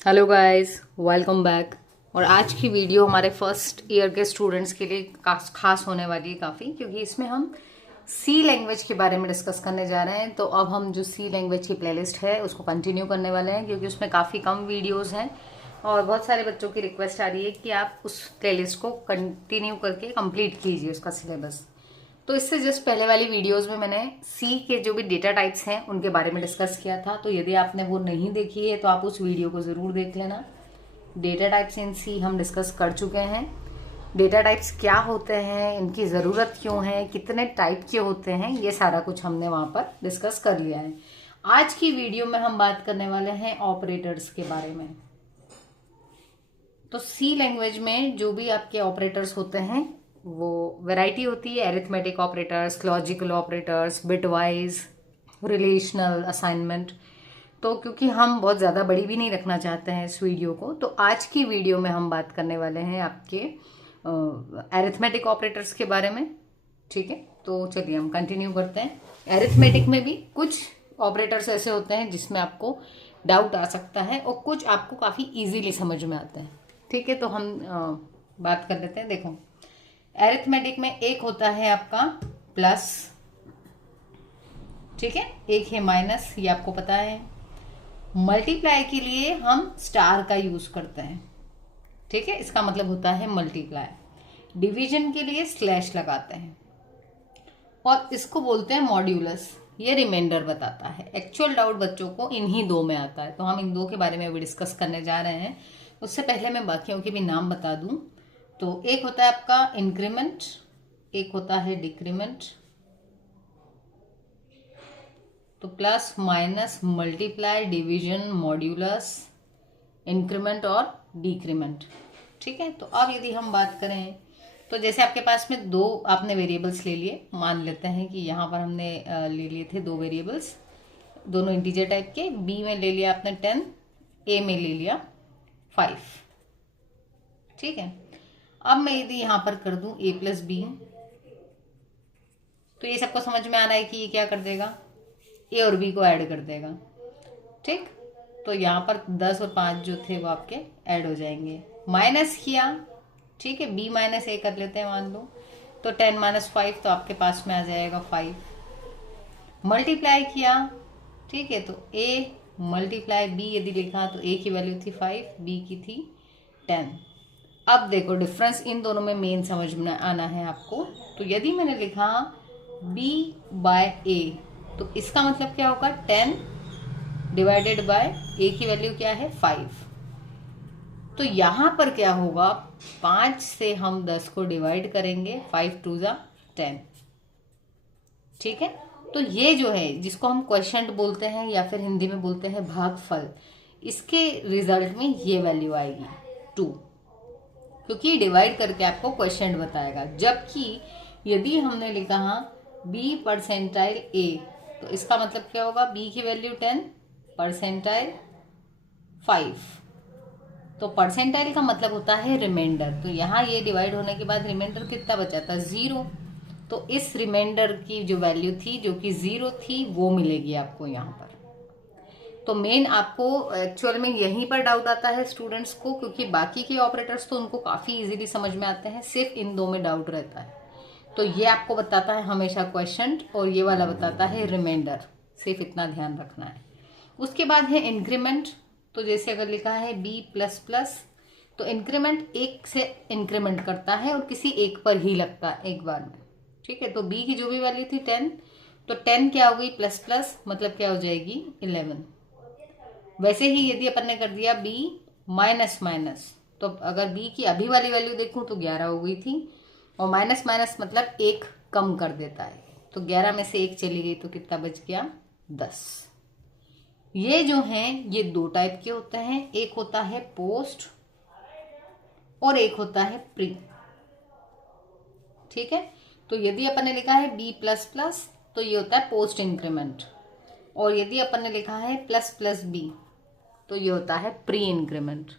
Hello guys, welcome back. और आज की वीडियो हमारे फर्स्ट ईयर के स्टूडेंट्स के लिए खास होने वाली है काफ़ी, क्योंकि इसमें हम सी लैंग्वेज के बारे में डिस्कस करने जा रहे हैं। तो अब हम जो सी लैंग्वेज की प्लेलिस्ट है उसको कंटिन्यू करने वाले हैं, क्योंकि उसमें काफ़ी कम वीडियोस हैं और बहुत सारे बच्चों की रिक्वेस्ट आ रही है कि आप उस प्लेलिस्ट को कंटिन्यू करके कंप्लीट कीजिए उसका सिलेबस। तो इससे जस्ट पहले वाली वीडियोस में मैंने सी के जो भी डेटा टाइप्स हैं उनके बारे में डिस्कस किया था। तो यदि आपने वो नहीं देखी है तो आप उस वीडियो को ज़रूर देख लेना। डेटा टाइप्स इन सी हम डिस्कस कर चुके हैं। डेटा टाइप्स क्या होते हैं, इनकी ज़रूरत क्यों है, कितने टाइप के होते हैं, ये सारा कुछ हमने वहाँ पर डिस्कस कर लिया है। आज की वीडियो में हम बात करने वाले हैं ऑपरेटर्स के बारे में। तो सी लैंग्वेज में जो भी आपके ऑपरेटर्स होते हैं वो वैरायटी होती है। Arithmetic operators, logical operators, bitwise, relational, assignment. तो क्योंकि हम बहुत ज़्यादा बड़ी भी नहीं रखना चाहते हैं इस वीडियो को, तो आज की वीडियो में हम बात करने वाले हैं आपके एरिथमेटिक ऑपरेटर्स के बारे में। ठीक है, तो चलिए हम कंटिन्यू करते हैं। एरिथमेटिक में भी कुछ ऑपरेटर्स ऐसे होते हैं जिसमें आपको डाउट आ सकता है और कुछ आपको काफ़ी इजीली समझ में आते हैं। ठीक है, तो हम बात कर लेते हैं। देखो, एरिथमेटिक में एक होता है आपका प्लस, ठीक है, एक है माइनस, ये आपको पता है। मल्टीप्लाई के लिए हम स्टार का यूज करते हैं, ठीक है, इसका मतलब होता है मल्टीप्लाई। डिवीजन के लिए स्लैश लगाते हैं और इसको बोलते हैं मॉड्यूलस। ये रिमाइंडर बताता है। एक्चुअल डाउट बच्चों को इन्हीं दो में आता है, तो हम इन दो के बारे में भी डिस्कस करने जा रहे हैं। उससे पहले मैं बाकियों के भी नाम बता दूं। तो एक होता है आपका इंक्रीमेंट, एक होता है डिक्रीमेंट। तो plus, minus, multiply, division, modulus, increment और डिक्रीमेंट। ठीक है, तो अब यदि हम बात करें तो जैसे आपके पास में दो आपने वेरिएबल्स ले लिए, मान लेते हैं कि यहाँ पर हमने ले लिए थे दो वेरिएबल्स, दोनों इंटीजर टाइप के। बी में ले लिया आपने 10, ए में ले लिया 5। ठीक है, अब मैं यदि यहाँ पर कर दूं a प्लस बी, तो ये सबको समझ में आ रहा है कि ये क्या कर देगा, ए और बी को ऐड कर देगा। ठीक, तो यहाँ पर 10 और 5 जो थे वो आपके ऐड हो जाएंगे। माइनस किया, ठीक है, b माइनस ए कर लेते हैं मान लो, तो 10 माइनस 5, तो आपके पास में आ जाएगा 5। मल्टीप्लाई किया, ठीक है, तो a मल्टीप्लाई b यदि लिखा तो a की वैल्यू थी 5, b की थी 10। अब देखो डिफरेंस इन दोनों में मेन समझ में आना है आपको। तो यदि मैंने लिखा b बाय a, तो इसका मतलब क्या होगा, 10 डिवाइडेड बाय a की वैल्यू क्या है 5। तो यहां पर क्या होगा, 5 से हम 10 को डिवाइड करेंगे, 5 टू ज़ा 10। ठीक है, तो ये जो है जिसको हम क्वेश्चन बोलते हैं या फिर हिंदी में बोलते हैं भागफल, इसके रिजल्ट में ये वैल्यू आएगी 2, क्योंकि डिवाइड करके आपको क्वेश्चन बताएगा। जबकि यदि हमने लिखा b परसेंटाइल a, तो इसका मतलब क्या होगा, b की वैल्यू 10, परसेंटाइल 5। तो परसेंटाइल का मतलब होता है रिमाइंडर। तो यहाँ ये डिवाइड होने के बाद रिमाइंडर कितना बचा था, 0। तो इस रिमाइंडर की जो वैल्यू थी जो कि 0 थी वो मिलेगी आपको यहाँ पर। तो मेन आपको एक्चुअल में यहीं पर डाउट आता है स्टूडेंट्स को, क्योंकि बाकी के ऑपरेटर्स तो उनको काफ़ी इजीली समझ में आते हैं, सिर्फ इन दो में डाउट रहता है। तो ये आपको बताता है हमेशा क्वेश्चन और ये वाला बताता है रिमाइंडर, सिर्फ इतना ध्यान रखना है। उसके बाद है इंक्रीमेंट। तो जैसे अगर लिखा है b प्लस प्लस, तो इंक्रीमेंट एक से इंक्रीमेंट करता है और किसी एक पर ही लगता है एक बार में। ठीक है, तो b की जो भी वैल्यू थी 10, तो 10 क्या हो गई प्लस प्लस, मतलब क्या हो जाएगी 11। वैसे ही यदि अपन ने कर दिया b माइनस माइनस, तो अगर b की अभी वाली वैल्यू देखूं तो 11 हो गई थी, और माइनस माइनस मतलब एक कम कर देता है, तो 11 में से एक चली गई तो कितना बच गया, 10। ये जो हैं ये दो टाइप के होते हैं, एक होता है पोस्ट और एक होता है प्री। ठीक है, तो यदि अपन ने लिखा है b प्लस प्लस, तो ये होता है पोस्ट इंक्रीमेंट, और यदि अपन ने लिखा है प्लस प्लस b, तो ये होता है प्री इंक्रीमेंट।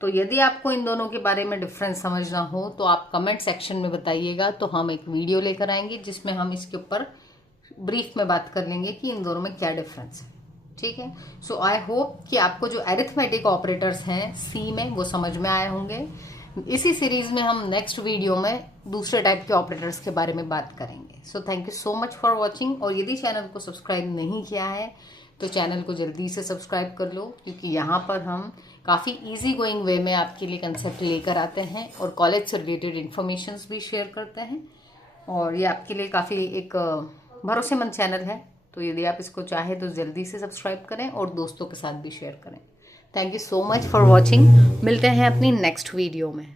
तो यदि आपको इन दोनों के बारे में डिफरेंस समझना हो तो आप कमेंट सेक्शन में बताइएगा, तो हम एक वीडियो लेकर आएंगे जिसमें हम इसके ऊपर ब्रीफ में बात कर लेंगे कि इन दोनों में क्या डिफरेंस है। ठीक है। सो आई होप कि आपको जो अरिथमेटिक ऑपरेटर्स हैं सी में वो समझ में आए होंगे। इसी सीरीज में हम नेक्स्ट वीडियो में दूसरे टाइप के ऑपरेटर्स के बारे में बात करेंगे। So thank you so much for watching. और यदि चैनल को सब्सक्राइब नहीं किया है तो चैनल को जल्दी से सब्सक्राइब कर लो, क्योंकि यहाँ पर हम काफ़ी इजी गोइंग वे में आपके लिए कंसेप्ट लेकर आते हैं और कॉलेज से रिलेटेड इन्फॉर्मेशंस भी शेयर करते हैं। और ये आपके लिए काफ़ी एक भरोसेमंद चैनल है, तो यदि आप इसको चाहें तो जल्दी से सब्सक्राइब करें और दोस्तों के साथ भी शेयर करें। Thank you so much for watching. मिलते हैं अपनी नेक्स्ट वीडियो में।